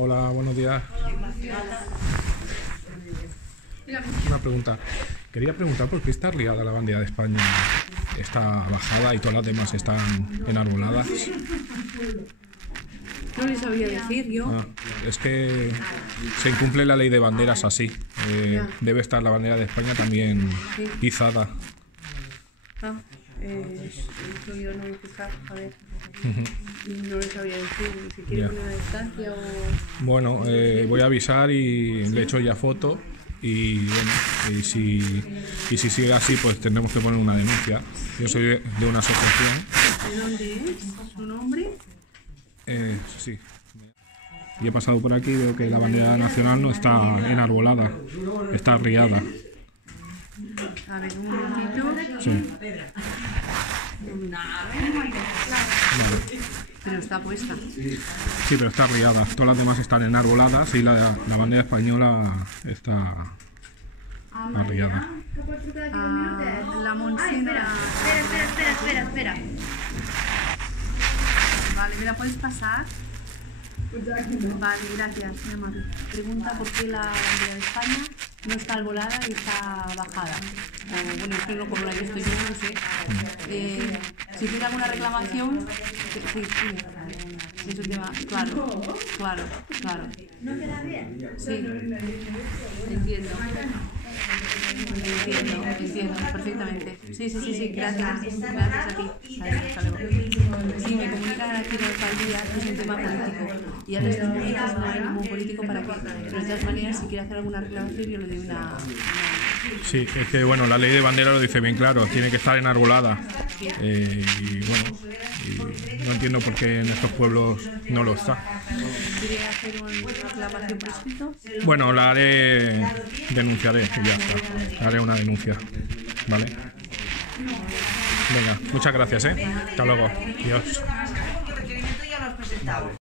Hola, buenos días. Una pregunta. Quería preguntar por qué está liada la bandera de España. Está bajada y todas las demás están enarboladas. No les sabía decir yo. Es que se incumple la ley de banderas así. Debe estar la bandera de España también izada. Eso yo no voy a fijar, a ver. No les sabía decir si quieren poner una distancia o... Bueno, voy a avisar y le echo ya foto. Y bueno, y si sigue así, pues tendremos que poner una denuncia. Yo soy de una asociación. ¿De dónde es? ¿Su nombre? Sí. Y he pasado por aquí y veo que la bandera nacional no está enarbolada, está arriada. A ver, un momentito. Sí. Pero está puesta. Sí, pero está arriada. Todas las demás están enarboladas y la bandera española está arriada. La Monsina. Espera. Vale, ¿me la puedes pasar? Vale, gracias, mi amable. Pregunta por qué la bandera de España no está albolada y está bajada. Bueno, es que no, como la que estoy yo, no sé. Si tiene alguna reclamación, sí. Eso te va. Claro. ¿No queda bien? Sí, entiendo perfectamente. Sí, gracias a ti. Hasta luego. Sí, me comunican aquí en la alcaldía que es un tema político y a estos momentos no hay ningún político para que, pero de todas maneras, si quiere hacer alguna reclamación, yo le doy una... Sí, es que bueno, la ley de bandera lo dice bien claro, tiene que estar enarbolada. Y bueno, no entiendo por qué en estos pueblos no lo está. ¿Quiere hacer una reclamación por escrito? Bueno, la haré, denunciaré y ya está. Haré una denuncia, ¿vale? Venga, muchas gracias, ¿eh? Hasta luego. Adiós.